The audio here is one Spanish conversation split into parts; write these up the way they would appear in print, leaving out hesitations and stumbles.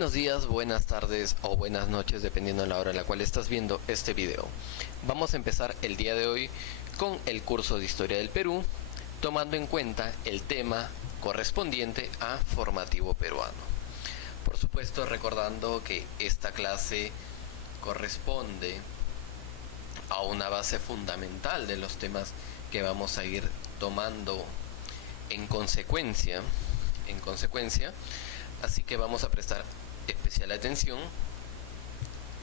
Buenos días, buenas tardes o buenas noches dependiendo de la hora en la cual estás viendo este video. Vamos a empezar el día de hoy con el curso de Historia del Perú, tomando en cuenta el tema correspondiente a formativo peruano. Por supuesto, recordando que esta clase corresponde a una base fundamental de los temas que vamos a ir tomando en consecuencia. Así que vamos a prestar especial atención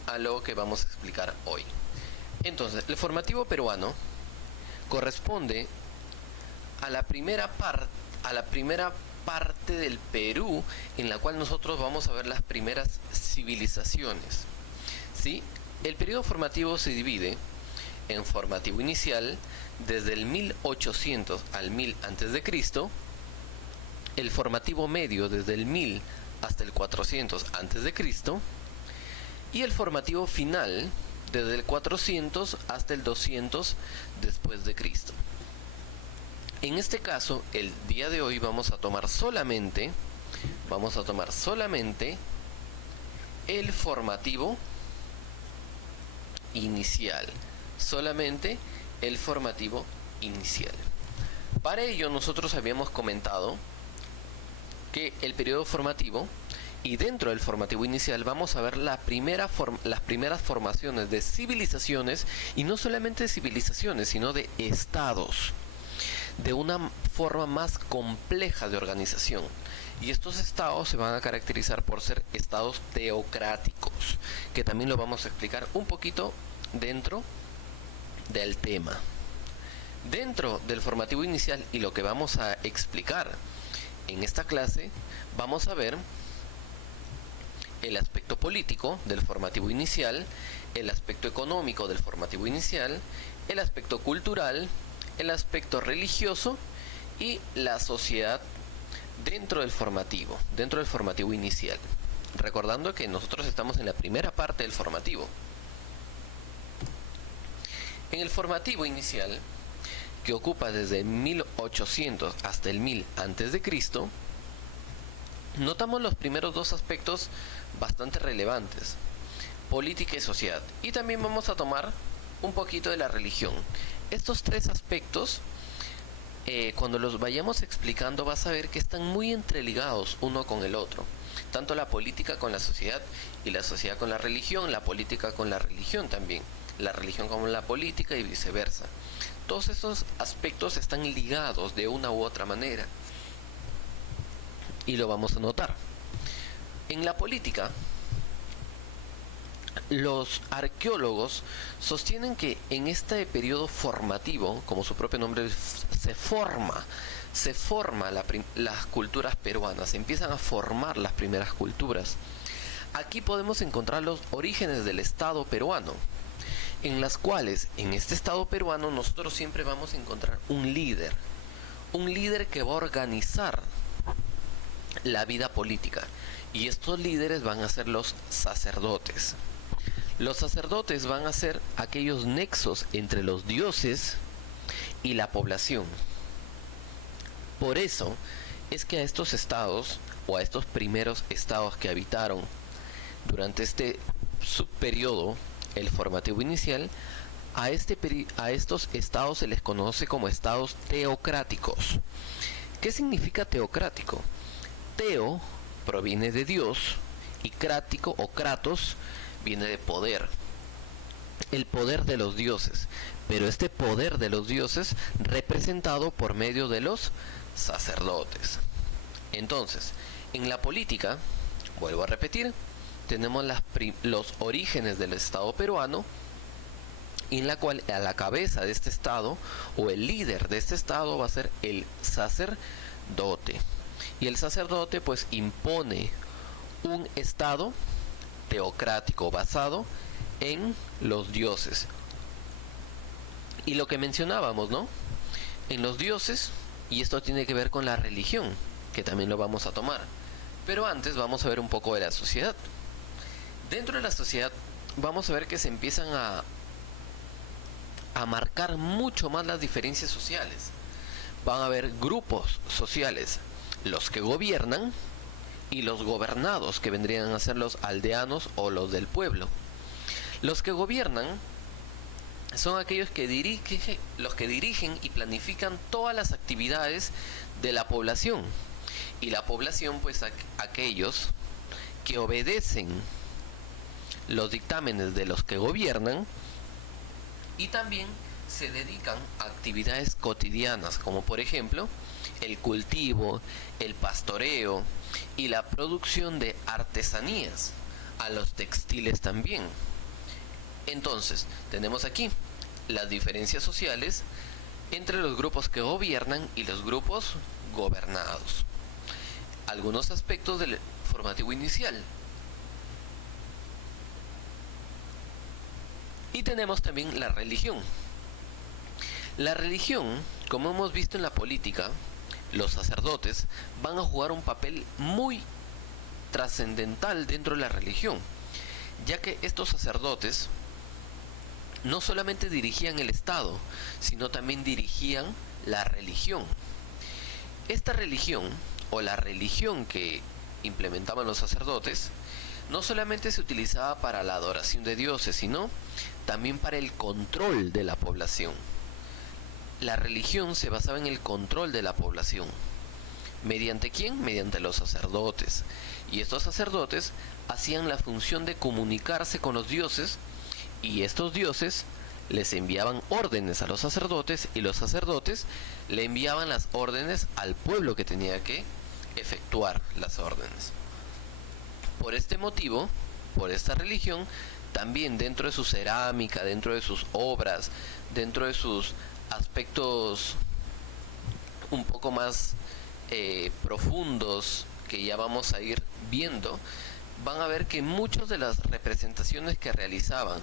a lo que vamos a explicar hoy. Entonces, el formativo peruano corresponde a la primera parte del Perú en la cual nosotros vamos a ver las primeras civilizaciones. ¿Sí? El periodo formativo se divide en formativo inicial desde el 1800 al 1000 a.C., el formativo medio desde el 1000 hasta el 400 a.C. y el formativo final desde el 400 hasta el 200 después de Cristo. En este caso, el día de hoy vamos a tomar solamente el formativo inicial, Para ello nosotros habíamos comentado que el periodo formativo, y dentro del formativo inicial vamos a ver las primeras formaciones de civilizaciones, y no solamente de civilizaciones, sino de estados, de una forma más compleja de organización. Y estos estados se van a caracterizar por ser estados teocráticos, que también lo vamos a explicar un poquito dentro del tema. Dentro del formativo inicial, y lo que vamos a explicar en esta clase, vamos a ver el aspecto político del formativo inicial, el aspecto económico del formativo inicial, el aspecto cultural, el aspecto religioso y la sociedad dentro del formativo inicial. Recordando que nosotros estamos en la primera parte del formativo. En el formativo inicial, que ocupa desde 1800 hasta el 1000 a.C., notamos los primeros dos aspectos bastante relevantes: política y sociedad. Y también vamos a tomar un poquito de la religión. Estos tres aspectos, cuando los vayamos explicando, vas a ver que están muy entreligados uno con el otro. Tanto la política con la sociedad, y la sociedad con la religión, la política con la religión también, la religión con la política y viceversa. Todos estos aspectos están ligados de una u otra manera, y lo vamos a notar. En la política, los arqueólogos sostienen que en este periodo formativo, como su propio nombre, se forma las culturas peruanas, se empiezan a formar las primeras culturas. Aquí podemos encontrar los orígenes del Estado peruano, en las cuales, en este Estado peruano, nosotros siempre vamos a encontrar un líder que va a organizar la vida política, y estos líderes van a ser los sacerdotes. Los sacerdotes van a ser aquellos nexos entre los dioses y la población. Por eso es que a estos estados, o a estos primeros estados que habitaron durante este subperiodo, el formativo inicial, a estos estados se les conoce como estados teocráticos. ¿Qué significa teocrático? Teo proviene de Dios, y crático o kratos viene de poder. El poder de los dioses, pero este poder de los dioses representado por medio de los sacerdotes. Entonces, en la política, vuelvo a repetir, tenemos los orígenes del Estado peruano, en la cual a la cabeza de este Estado, o el líder de este Estado, va a ser el sacerdote. Y el sacerdote pues impone un Estado teocrático basado en los dioses. Y lo que mencionábamos, ¿no? En los dioses, y esto tiene que ver con la religión, que también lo vamos a tomar. Pero antes vamos a ver un poco de la sociedad. Dentro de la sociedad vamos a ver que se empiezan a marcar mucho más las diferencias sociales. Van a haber grupos sociales, los que gobiernan y los gobernados, que vendrían a ser los aldeanos o los del pueblo. Los que gobiernan son aquellos los que dirigen y planifican todas las actividades de la población. Y la población, pues aquellos que obedecen los dictámenes de los que gobiernan y también se dedican a actividades cotidianas, como por ejemplo el cultivo, el pastoreo y la producción de artesanías, a los textiles también. Entonces, tenemos aquí las diferencias sociales entre los grupos que gobiernan y los grupos gobernados. Algunos aspectos del formativo inicial. Y tenemos también la religión. La religión, como hemos visto en la política, los sacerdotes van a jugar un papel muy trascendental dentro de la religión, ya que estos sacerdotes no solamente dirigían el Estado, sino también dirigían la religión. Esta religión, o la religión que implementaban los sacerdotes, no solamente se utilizaba para la adoración de dioses, sino también para el control de la población. La religión se basaba en el control de la población. ¿Mediante quién? Mediante los sacerdotes. Y estos sacerdotes hacían la función de comunicarse con los dioses, y estos dioses les enviaban órdenes a los sacerdotes, y los sacerdotes le enviaban las órdenes al pueblo que tenía que efectuar las órdenes. Por este motivo, por esta religión, también dentro de su cerámica, dentro de sus obras, dentro de sus aspectos un poco más profundos que ya vamos a ir viendo, van a ver que muchas de las representaciones que realizaban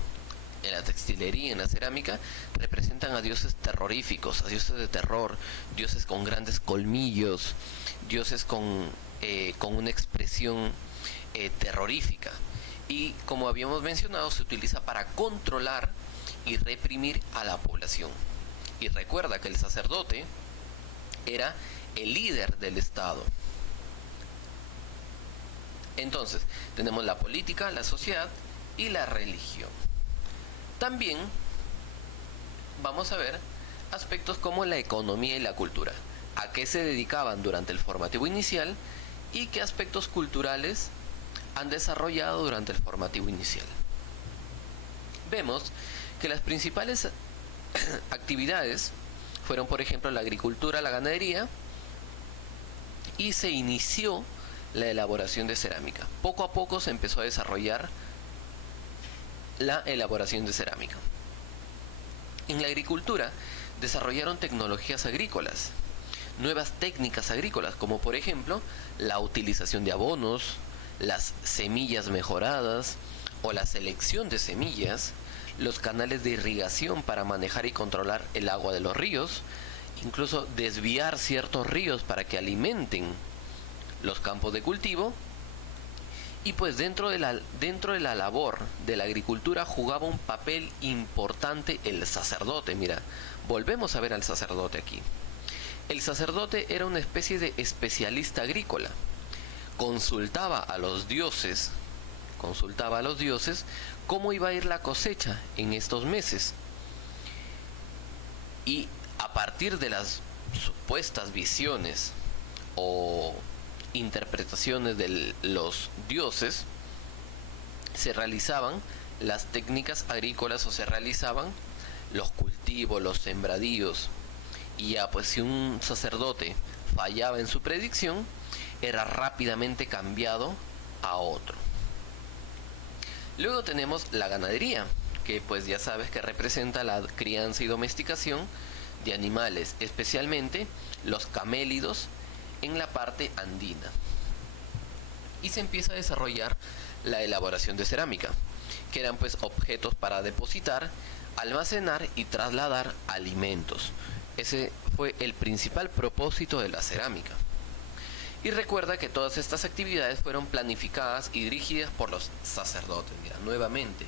en la textilería, en la cerámica, representan a dioses terroríficos, a dioses de terror, dioses con grandes colmillos, dioses con una expresión terrorífica. Y como habíamos mencionado, se utiliza para controlar y reprimir a la población. Y recuerda que el sacerdote era el líder del Estado. Entonces, tenemos la política, la sociedad y la religión. También vamos a ver aspectos como la economía y la cultura. A qué se dedicaban durante el formativo inicial y qué aspectos culturales han desarrollado durante el formativo inicial. Vemos que las principales actividades fueron, por ejemplo, la agricultura, la ganadería, y se inició la elaboración de cerámica. Poco a poco se empezó a desarrollar la elaboración de cerámica. En la agricultura desarrollaron tecnologías agrícolas, nuevas técnicas agrícolas, como por ejemplo la utilización de abonos, las semillas mejoradas o la selección de semillas, los canales de irrigación para manejar y controlar el agua de los ríos, incluso desviar ciertos ríos para que alimenten los campos de cultivo. Y pues dentro de la labor de la agricultura jugaba un papel importante el sacerdote. Mira, volvemos a ver al sacerdote aquí. El sacerdote era una especie de especialista agrícola. Consultaba a los dioses cómo iba a ir la cosecha en estos meses. Y a partir de las supuestas visiones o interpretaciones de los dioses, se realizaban las técnicas agrícolas, o se realizaban los cultivos, los sembradíos. Y ya pues si un sacerdote fallaba en su predicción, era rápidamente cambiado a otro. Luego tenemos la ganadería, que pues ya sabes que representa la crianza y domesticación de animales, especialmente los camélidos en la parte andina. Y se empieza a desarrollar la elaboración de cerámica, que eran pues objetos para depositar, almacenar y trasladar alimentos. Ese fue el principal propósito de la cerámica. Y recuerda que todas estas actividades fueron planificadas y dirigidas por los sacerdotes. Mira, nuevamente,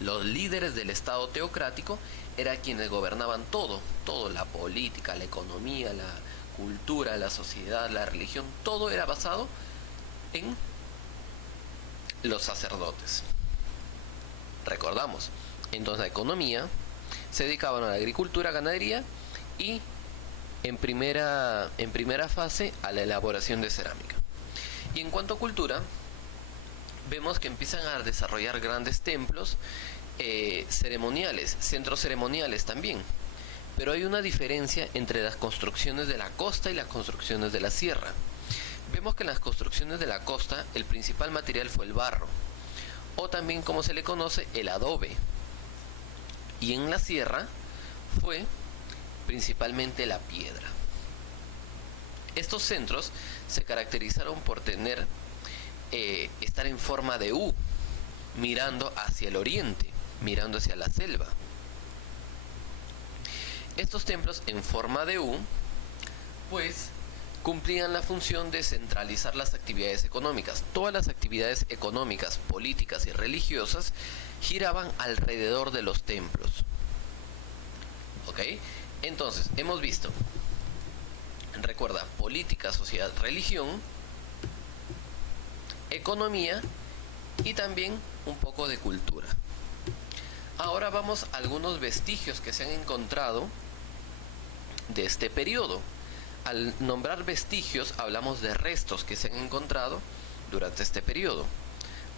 los líderes del Estado teocrático eran quienes gobernaban todo, la política, la economía, la cultura, la sociedad, la religión, todo era basado en los sacerdotes. Recordamos, entonces la economía se dedicaban a la agricultura, ganadería y en primera fase a la elaboración de cerámica. Y en cuanto a cultura, vemos que empiezan a desarrollar grandes templos ceremoniales, centros ceremoniales también. Pero hay una diferencia entre las construcciones de la costa y las construcciones de la sierra. Vemos que en las construcciones de la costa el principal material fue el barro, o también como se le conoce, el adobe. Y en la sierra fue principalmente la piedra. Estos centros se caracterizaron por estar en forma de U, mirando hacia el oriente, mirando hacia la selva. Estos templos en forma de U, pues, cumplían la función de centralizar las actividades económicas. Todas las actividades económicas, políticas y religiosas giraban alrededor de los templos. ¿Ok? Entonces, hemos visto, recuerda, política, sociedad, religión, economía y también un poco de cultura. Ahora vamos a algunos vestigios que se han encontrado de este periodo. Al nombrar vestigios hablamos de restos que se han encontrado durante este periodo.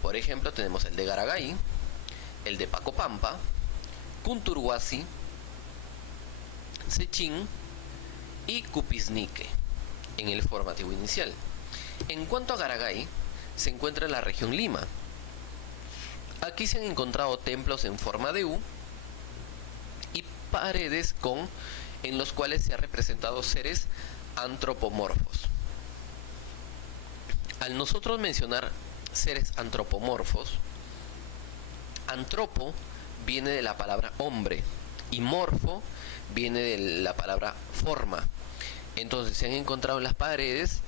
Por ejemplo, tenemos el de Garagay, el de Pacopampa, Cunturhuasi, Sechín y Cupisnique en el formativo inicial. En cuanto a Garagay, se encuentra en la región Lima. Aquí se han encontrado templos en forma de U y paredes en los cuales se han representado seres antropomorfos. Al nosotros mencionar seres antropomorfos, antropo viene de la palabra hombre y morfo viene de la palabra forma. Entonces se han encontrado en las paredes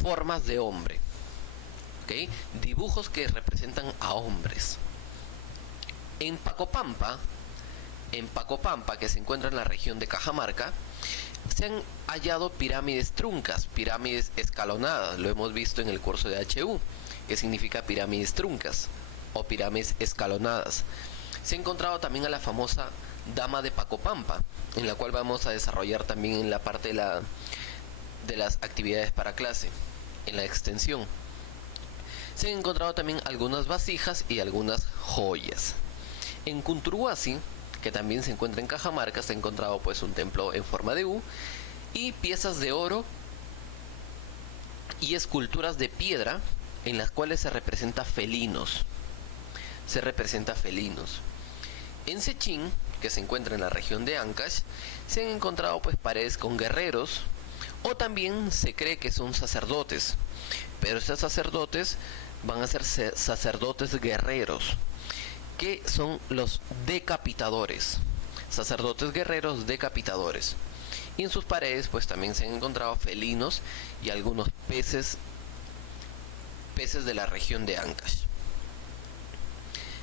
formas de hombre, ¿okay? Dibujos que representan a hombres. En Pacopampa, que se encuentra en la región de Cajamarca, se han hallado pirámides truncas, pirámides escalonadas. Lo hemos visto en el curso de HU, que significa pirámides truncas o pirámides escalonadas. Se ha encontrado también a la famosa Dama de Pacopampa, en la cual vamos a desarrollar también en la parte de las actividades para clase, en la extensión. Se han encontrado también algunas vasijas y algunas joyas. En Cunturhuasi, que también se encuentra en Cajamarca, se ha encontrado pues un templo en forma de U y piezas de oro y esculturas de piedra en las cuales se representa felinos. En Sechín, que se encuentra en la región de Ancash, se han encontrado pues paredes con guerreros, o también se cree que son sacerdotes, pero estos sacerdotes van a ser sacerdotes guerreros, que son los decapitadores, sacerdotes guerreros decapitadores. Y en sus paredes pues también se han encontrado felinos y algunos peces de la región de Ancash.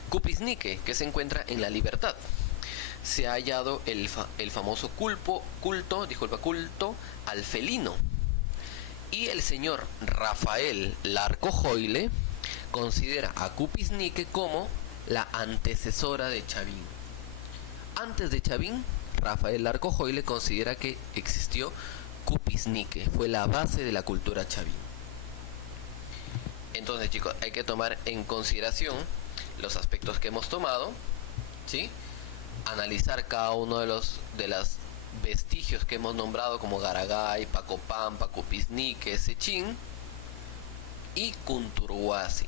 Cupisnique, que se encuentra en La Libertad, se ha hallado el famoso culto al felino. Y el señor Rafael Larcojoyle considera a Cupisnique como la antecesora de Chavín. Antes de Chavín, Rafael Larcojoyle considera que existió Cupisnique, fue la base de la cultura chavín. Entonces, chicos, hay que tomar en consideración los aspectos que hemos tomado, ¿sí? Analizar cada uno de los vestigios que hemos nombrado, como Garagay, Pacopampa, Cupisnique, Sechín y Cunturhuasi.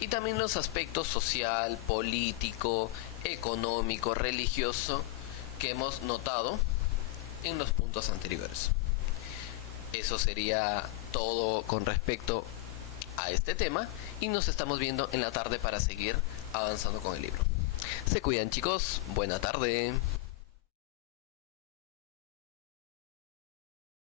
Y también los aspectos social, político, económico, religioso que hemos notado en los puntos anteriores. Eso sería todo con respecto a este tema y nos estamos viendo en la tarde para seguir avanzando con el libro. Se cuidan, chicos, buena tarde.